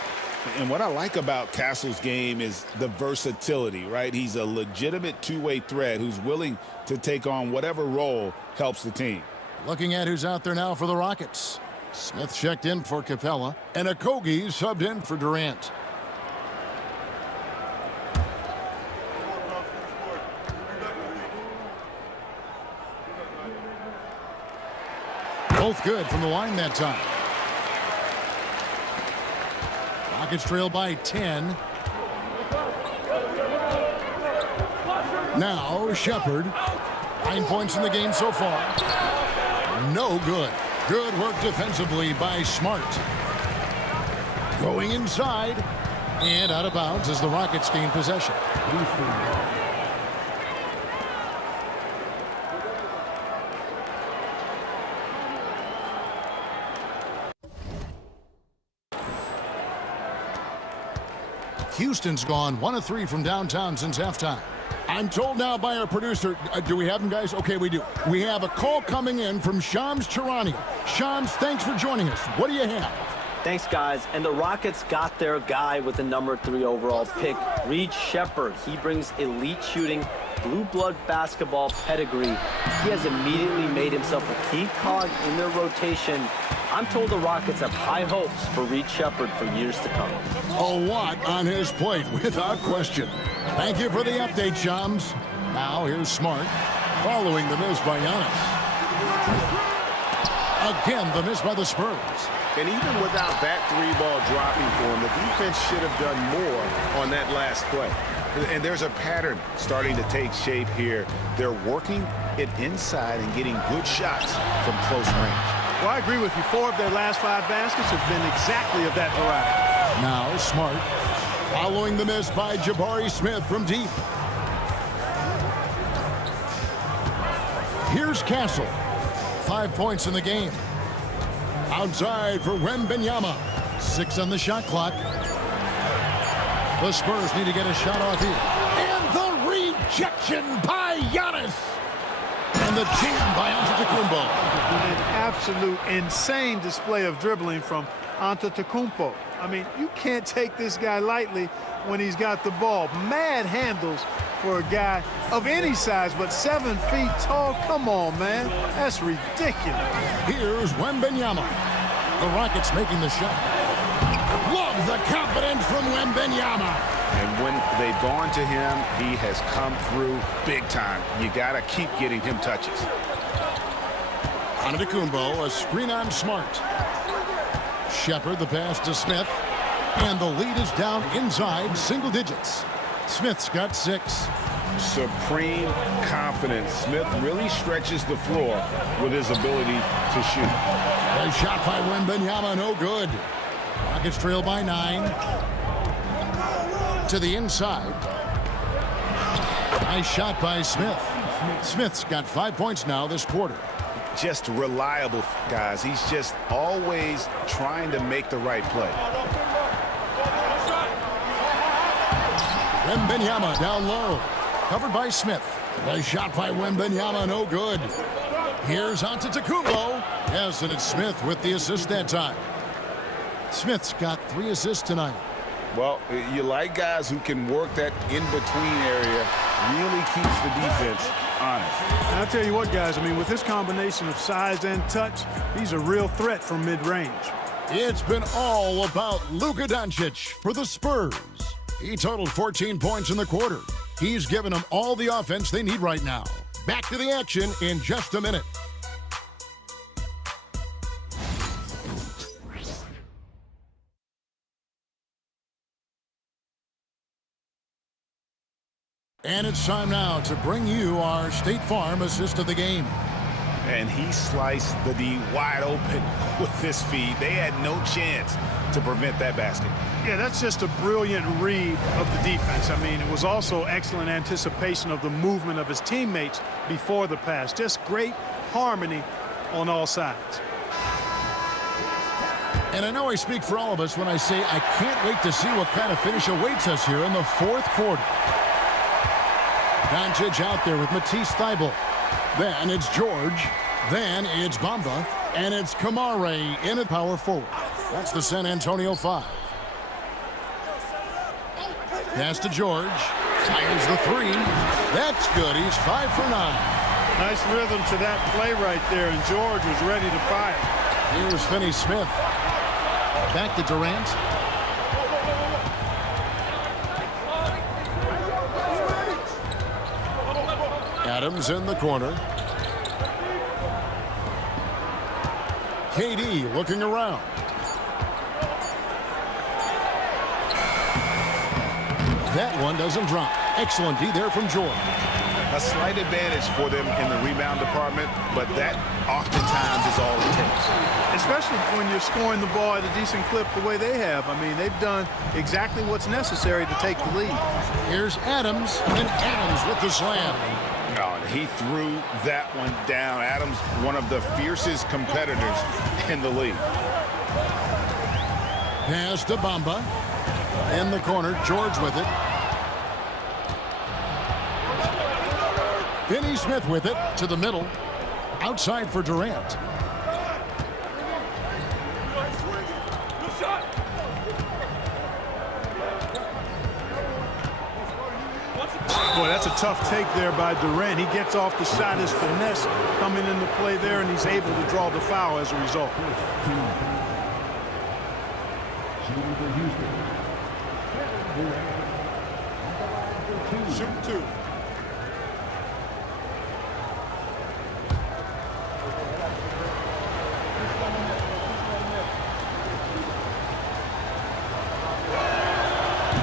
And what I like about Castle's game is the versatility, right? He's a legitimate two-way threat who's willing to take on whatever role helps the team. Looking at who's out there now for the Rockets. Smith checked in for Capella, and Okogie subbed in for Durant. Both good from the line that time. Rockets trail by 10. Now Shepard. 9 points in the game so far. No good. Good work defensively by Smart. Going inside. And out of bounds as the Rockets gain possession. Houston's gone 1 of 3 from downtown since halftime. I'm told now by our producer, do we have him, guys? Okay, we do. We have a call coming in from Shams Charania. Shams, thanks for joining us. What do you have? Thanks, guys. And the Rockets got their guy with the number 3 overall pick, Reed Shepherd. He brings elite shooting, blue blood basketball pedigree. He has immediately made himself a key cog in their rotation. I'm told the Rockets have high hopes for Reed Shepherd for years to come. A lot on his plate, without question. Thank you for the update, chums. Now here's Smart, following the miss by Giannis. Again, the miss by the Spurs. And even without that 3-ball dropping for him, the defense should have done more on that last play. And there's a pattern starting to take shape here. They're working it inside and getting good shots from close range. Well, I agree with you. 4 of their last 5 baskets have been exactly of that variety. Now Smart, following the miss by Jabari Smith from deep. Here's Castle. 5 points in the game. Outside for Wembanyama. 6 on the shot clock. The Spurs need to get a shot off here. And the rejection by Giannis. And the jam by Antetokounmpo. An absolute insane display of dribbling from Antetokounmpo. I mean, you can't take this guy lightly when he's got the ball. Mad handles for a guy of any size, but 7 feet tall. Come on, man. That's ridiculous. Here's Wembanyama. The Rockets making the shot. Love the confidence from Wembanyama. And when they've gone to him, he has come through big time. You got to keep getting him touches. Antetokounmpo, a screen on Smart. Shepherd, the pass to Smith. And the lead is down inside single digits. Smith's got 6. Supreme confidence. Smith really stretches the floor with his ability to shoot. A shot by Wembanyama, no good. Rockets trail by 9. To the inside. Nice shot by Smith. Smith's got 5 points now this quarter. Just reliable, guys. He's just always trying to make the right play. Wembanyama down low. Covered by Smith. A shot by Wembanyama, no good. Here's Antetokounmpo. Yes, and it's Smith with the assist that time. Smith's got 3 assists tonight. Well, you like guys who can work that in-between area. Really keeps the defense honest. And I'll tell you what, guys, I mean, with this combination of size and touch, he's a real threat from mid-range. It's been all about Luka Doncic for the Spurs. He totaled 14 points in the quarter. He's given them all the offense they need right now. Back to the action in just a minute. And it's time now to bring you our State Farm assist of the game. And he sliced the D wide open with his feed. They had no chance to prevent that basket. Yeah, that's just a brilliant read of the defense. I mean, it was also excellent anticipation of the movement of his teammates before the pass. Just great harmony on all sides. And I know I speak for all of us when I say I can't wait to see what kind of finish awaits us here in the 4th quarter. Doncic out there with Matisse Thybulle. Then it's George. Then it's Bamba. And it's Kamare in at power forward. That's the San Antonio 5. Pass to George. Fires the 3. That's good. He's 5 for 9. Nice rhythm to that play right there, and George was ready to fire. Here's Finney Smith. Back to Durant. Adams in the corner. KD looking around. That one doesn't drop. Excellent D there from George. A slight advantage for them in the rebound department, but that oftentimes is all it takes. Especially when you're scoring the ball at a decent clip the way they have. I mean, they've done exactly what's necessary to take the lead. Here's Adams, and Adams with the slam. Oh, he threw that one down. Adams, one of the fiercest competitors in the league. Pass to Bamba. In the corner, George with it. Finney Smith with it to the middle. Outside for Durant. That's a tough take there by Durant. He gets off the shot, his finesse coming into play there, and he's able to draw the foul as a result. Shoot 2.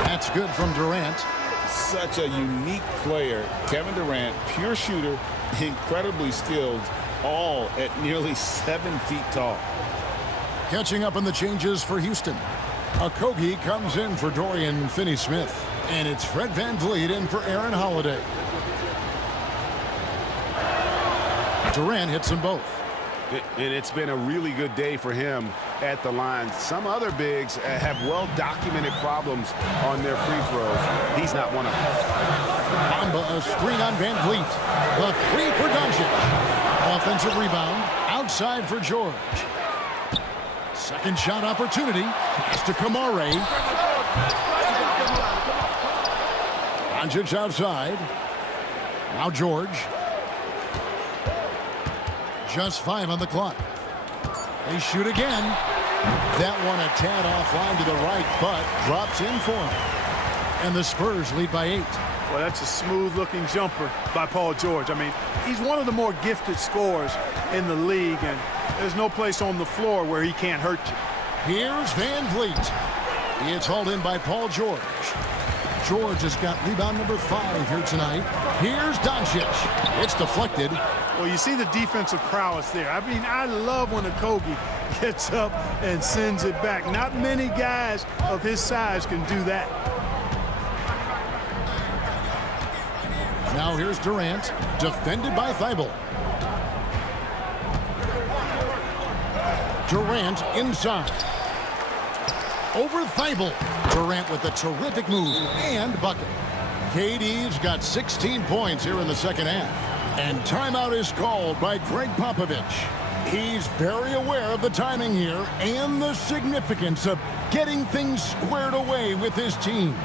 That's good from Durant. Such a unique player. Kevin Durant, pure shooter, incredibly skilled, all at nearly 7 feet tall. Catching up on the changes for Houston. Okogie comes in for Dorian Finney-Smith. And it's Fred VanVleet in for Aaron Holiday. Durant hits them both. And it's been a really good day for him at the line. Some other bigs have well-documented problems on their free throws. He's not one of them. Bamba, a screen on VanVleet. The three for Doncic. Offensive rebound. Outside for George. Second shot opportunity. Pass to Kamare. Doncic outside. Now George. Just 5 on the clock. They shoot again. That one a tad offline to the right, but drops in for him. And the Spurs lead by 8. Well, that's a smooth-looking jumper by Paul George. I mean, he's one of the more gifted scorers in the league, and there's no place on the floor where he can't hurt you. Here's VanVleet. It's hauled in by Paul George. George has got rebound number 5 here tonight. Here's Doncic. It's deflected. Well, you see the defensive prowess there. I mean, I love when Okogie gets up and sends it back. Not many guys of his size can do that. Now here's Durant, defended by Thibault. Durant inside. Over Thibault. Durant with a terrific move and bucket. KD's got 16 points here in the second half. And timeout is called by Greg Popovich. He's very aware of the timing here and the significance of getting things squared away with his team.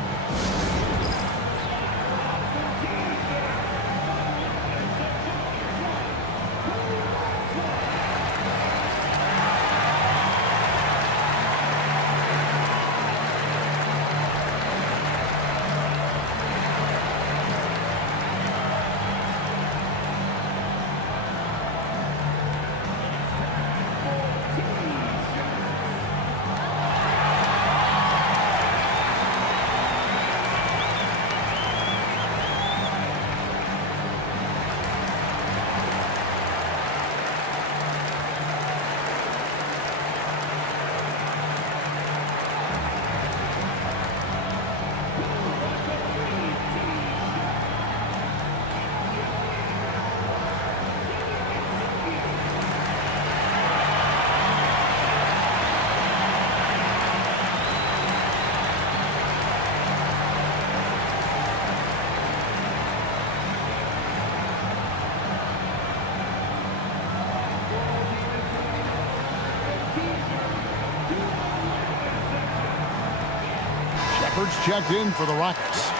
Checked in for the Rockets.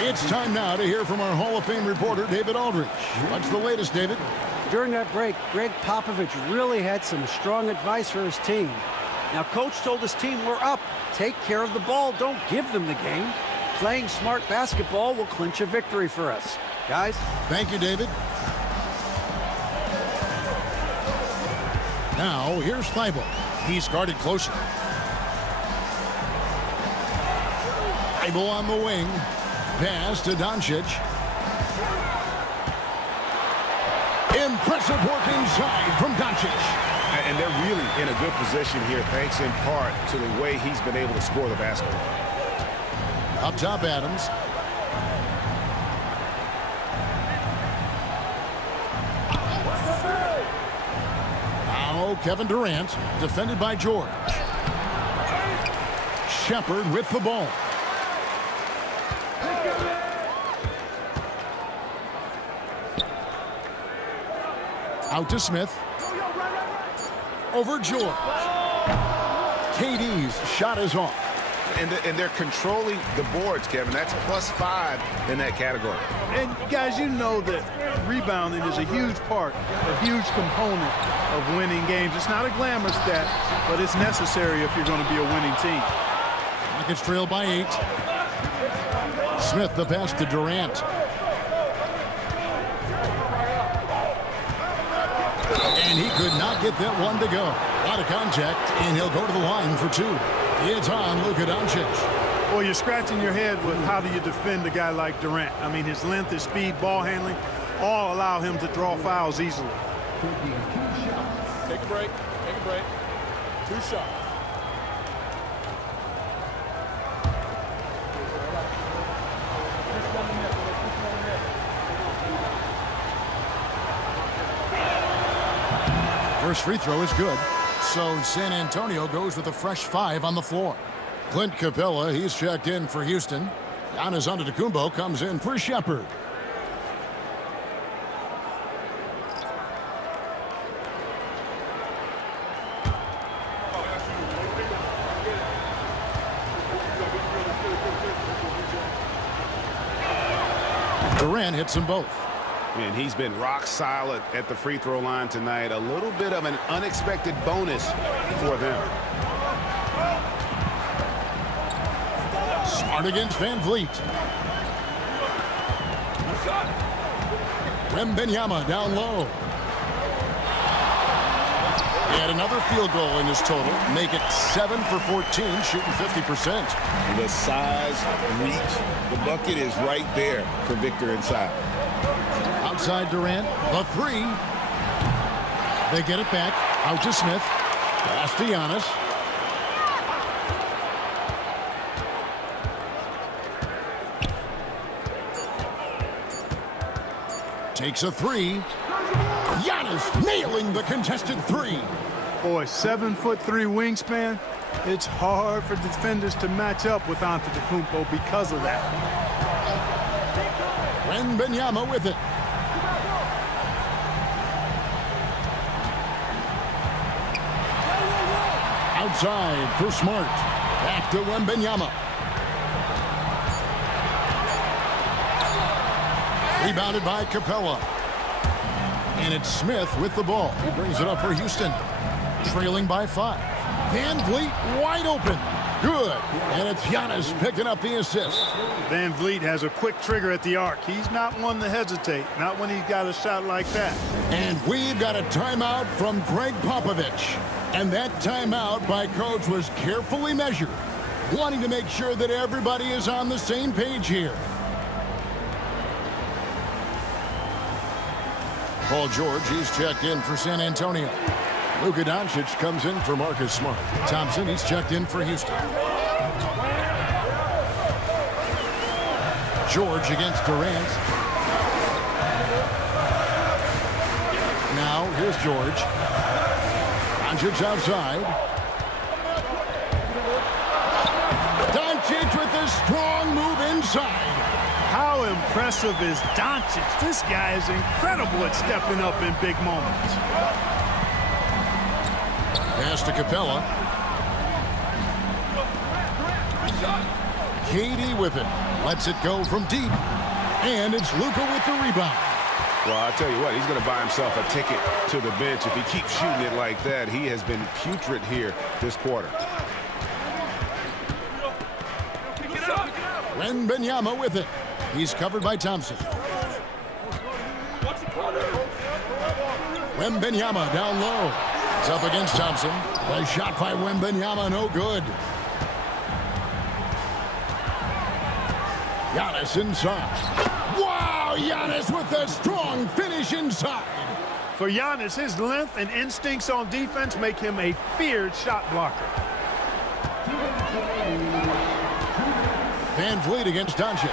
It's time now to hear from our Hall of Fame reporter, David Aldridge. What's the latest, David? During that break, Greg Popovich really had some strong advice for his team. Now, Coach told his team, we're up. Take care of the ball. Don't give them the game. Playing smart basketball will clinch a victory for us. Guys? Thank you, David. Now, here's Thibault. He's guarded closely. Thibault on the wing. Pass to Doncic. Impressive work inside from Doncic. And they're really in a good position here, thanks in part to the way he's been able to score the basketball. Up top, Adams. Now Kevin Durant, defended by George. Shepard with the ball. Out to Smith. Over George. KD's shot is off. And they're controlling the boards, Kevin. That's +5 in that category. And guys, you know that rebounding is a huge part, a huge component of winning games. It's not a glamour stat, but it's necessary if you're going to be a winning team. Rockets trail by 8. Smith the pass to Durant. And he could not get that one to go. A lot of contact, and he'll go to the line for 2. It's on Luka Doncic. Well, you're scratching your head with how do you defend a guy like Durant. I mean, his length, his speed, ball handling, all allow him to draw fouls easily. Take a break. Take a break. 2 shots. First free throw is good. So San Antonio goes with a fresh 5 on the floor. Clint Capella, he's checked in for Houston. Giannis Antetokounmpo comes in for Shepherd. Durant hits them both. And he's been rock solid at the free throw line tonight. A little bit of an unexpected bonus for them. Smart against Van Vliet. Wembanyama down low. And another field goal in his total. Make it 7 for 14, shooting 50%. The size, reach, the bucket is right there for Victor inside. Outside Durant, the 3. They get it back. Out to Smith. Pass to Giannis. Takes a 3. Giannis nailing the contested 3. Boy, 7'3" wingspan. It's hard for defenders to match up with Antetokounmpo because of that. Wembanyama with it. Outside for Smart. Back to Wembanyama. Rebounded by Capella. And it's Smith with the ball. He brings it up for Houston. Trailing by 5. Van Vliet wide open. Good. And it's Giannis picking up the assist. Van Vliet has a quick trigger at the arc. He's not one to hesitate. Not when he's got a shot like that. And we've got a timeout from Greg Popovich. And that timeout by Coach was carefully measured, wanting to make sure that everybody is on the same page here. Paul George, he's checked in for San Antonio. Luka Doncic comes in for Marcus Smart. Thompson, he's checked in for Houston. George against Durant. Now, here's George. Doncic outside. Doncic with a strong move inside. How impressive is Doncic? This guy is incredible at stepping up in big moments. Pass to Capella. KD with it. Lets it go from deep. And it's Luka with the rebound. Well, I'll tell you what, he's going to buy himself a ticket to the bench. If he keeps shooting it like that, he has been putrid here this quarter. Wembanyama with it. He's covered by Thompson. Wembanyama down low. It's up against Thompson. A shot by Wembanyama, no good. Giannis inside. Wow, Giannis with a strong finish inside. For Giannis, his length and instincts on defense make him a feared shot blocker. Van Vliet against Doncic.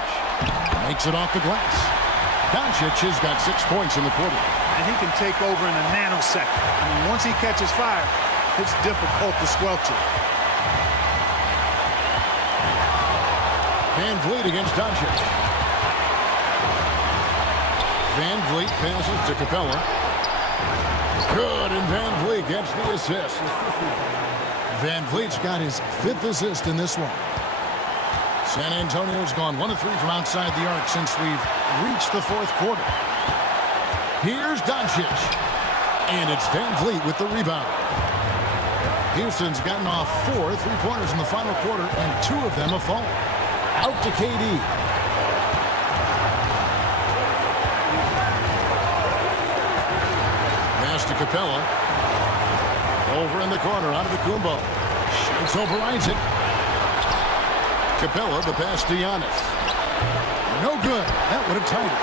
Makes it off the glass. Doncic has got 6 points in the quarter. And he can take over in a nanosecond. I mean, once he catches fire, it's difficult to squelch it. Van Vliet against Doncic. Van Vliet passes to Capella. Good, and Van Vliet gets the assist. Van Vliet's got his 5th assist in this one. San Antonio's gone 1 of 3 from outside the arc since we've reached the fourth quarter. Here's Doncic. And it's Van Vliet with the rebound. Houston's gotten off 4 3-pointers in the final quarter, and 2 of them have fallen. Out to KD. Pass to Capella. Over in the corner, out of the Kumbo. Shoots over Isaac. Capella, the pass to Giannis. No good. That would have tied it.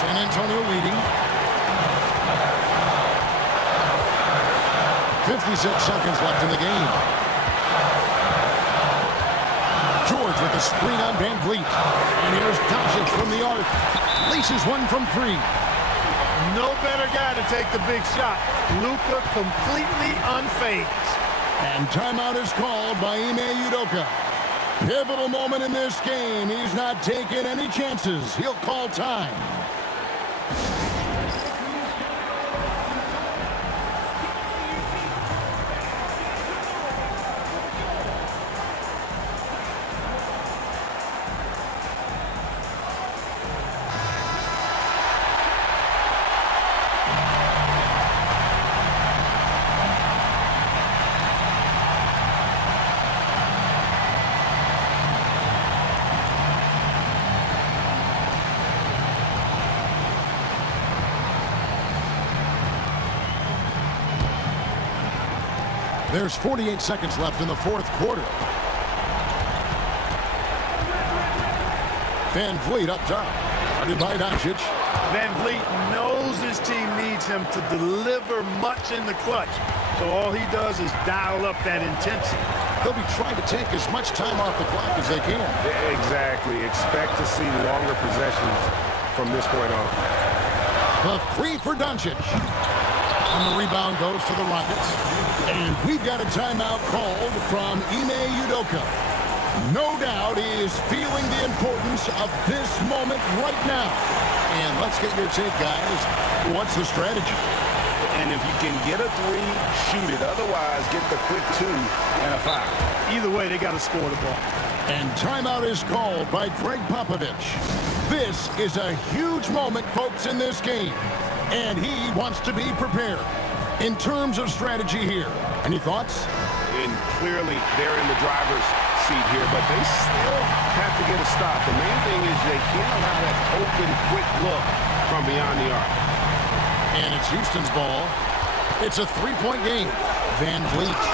San Antonio leading. 56 seconds left in the game. George with the screen on Van Vliet. And here's Doncic from the arc. Laces one from 3. No better guy to take the big shot. Luka completely unfazed. And timeout is called by Ime Udoka. Pivotal moment in this game. He's not taking any chances. He'll call time. There's 48 seconds left in the fourth quarter. Van Vliet up top. Guarded by Doncic. Van Vliet knows his team needs him to deliver much in the clutch. So all he does is dial up that intensity. They'll be trying to take as much time off the clock as they can. Exactly. Expect to see longer possessions from this point on. The 3 for Doncic. And the rebound goes to the Rockets. And we've got a timeout called from Ime Udoka. No doubt he is feeling the importance of this moment right now. And let's get your take, guys. What's the strategy? And if you can get a 3, shoot it. Otherwise, get the quick 2 and a foul. Either way, they got to score the ball. And timeout is called by Greg Popovich. This is a huge moment, folks, in this game. And he wants to be prepared. In terms of strategy here, any thoughts? And clearly, they're in the driver's seat here, but they still have to get a stop. The main thing is they can't allow that open, quick look from beyond the arc. And it's Houston's ball. It's a 3-point game. Van Vliet.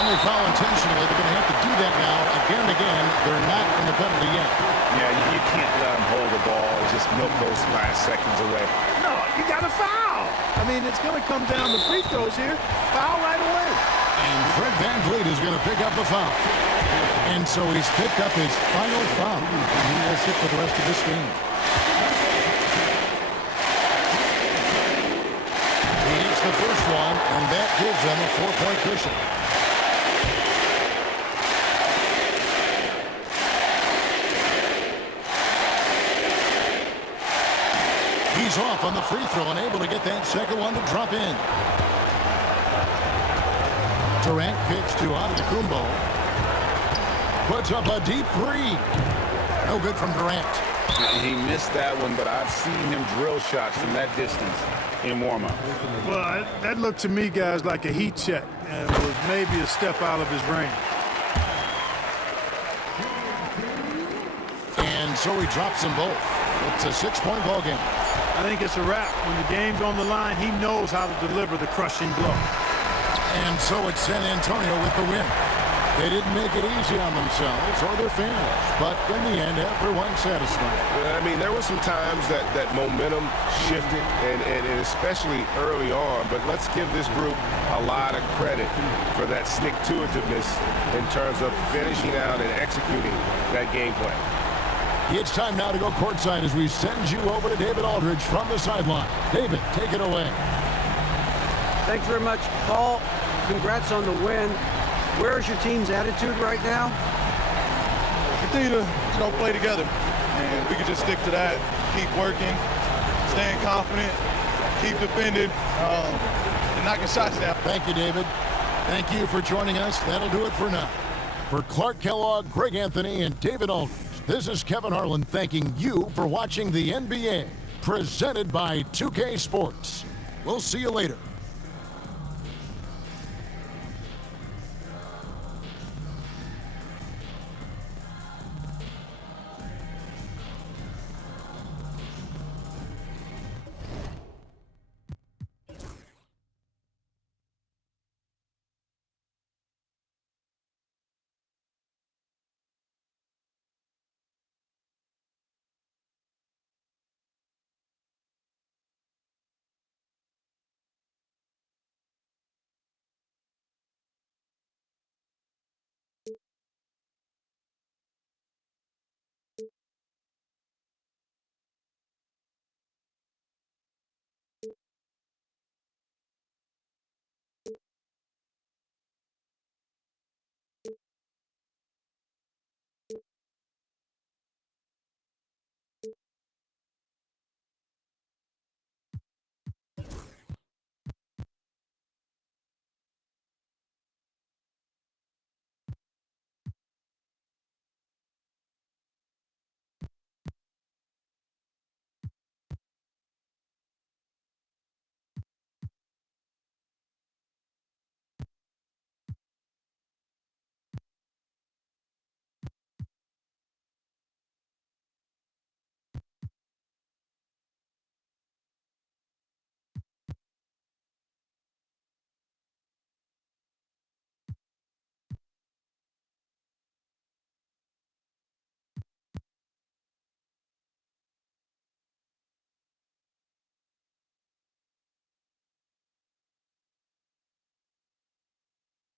Only foul intentionally. They're going to have to do that now again and again. They're not in the penalty yet. Yeah, you can't let them hold the ball. Just milk those last seconds away. No, you got to foul. I mean, it's going to come down to free throws here. Foul right away. And Fred Van Vliet is going to pick up a foul. And so he's picked up his final foul. And he will sit for the rest of this game. He hits the first one, and that gives them a 4-point cushion. He's off on the free throw and able to get that second one to drop in. Durant kicks to Antetokounmpo. Puts up a deep 3. No good from Durant. He missed that one, but I've seen him drill shots from that distance in warm-up. Well, that looked to me, guys, like a heat check, and was maybe a step out of his range. And so he drops them both. It's a 6-point ball game. I think it's a wrap. When the game's on the line, he knows how to deliver the crushing blow. And so it's San Antonio with the win. They didn't make it easy on themselves or their fans, but in the end, everyone's satisfied. I mean, there were some times that momentum shifted, and especially early on, but let's give this group a lot of credit for that stick-to-itiveness in terms of finishing out and executing that game plan. It's time now to go courtside as we send you over to David Aldridge from the sideline. David, take it away. Thanks very much, Paul. Congrats on the win. Where is your team's attitude right now? Continue to play together, and we can just stick to that. Keep working, staying confident, keep defending, and knocking shots down. Thank you, David. Thank you for joining us. That'll do it for now. For Clark Kellogg, Greg Anthony, and David Aldridge, this is Kevin Harlan thanking you for watching the NBA, presented by 2K Sports. We'll see you later.